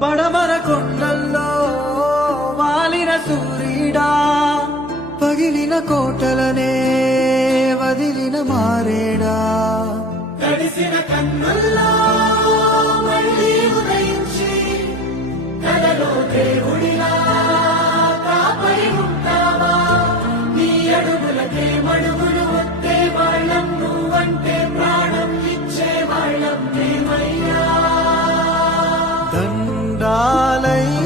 పడమర కొండల్లో వాలిన సూర్యుడా, పగిలిన కోటలనే వదిలిన మారేడా, తడిసిన కన్నుల్లో మళ్ళీ ఉదయించి కలలో దేవుడిలా కాపరి ఉంటావా? నీ అడుగులకే మడుగులు వస్తే వాళ్ళం, నువ్వంటే ప్రాణం ఇచ్చే వాళ్ళం మేమయ్యా. దండాలయ్యా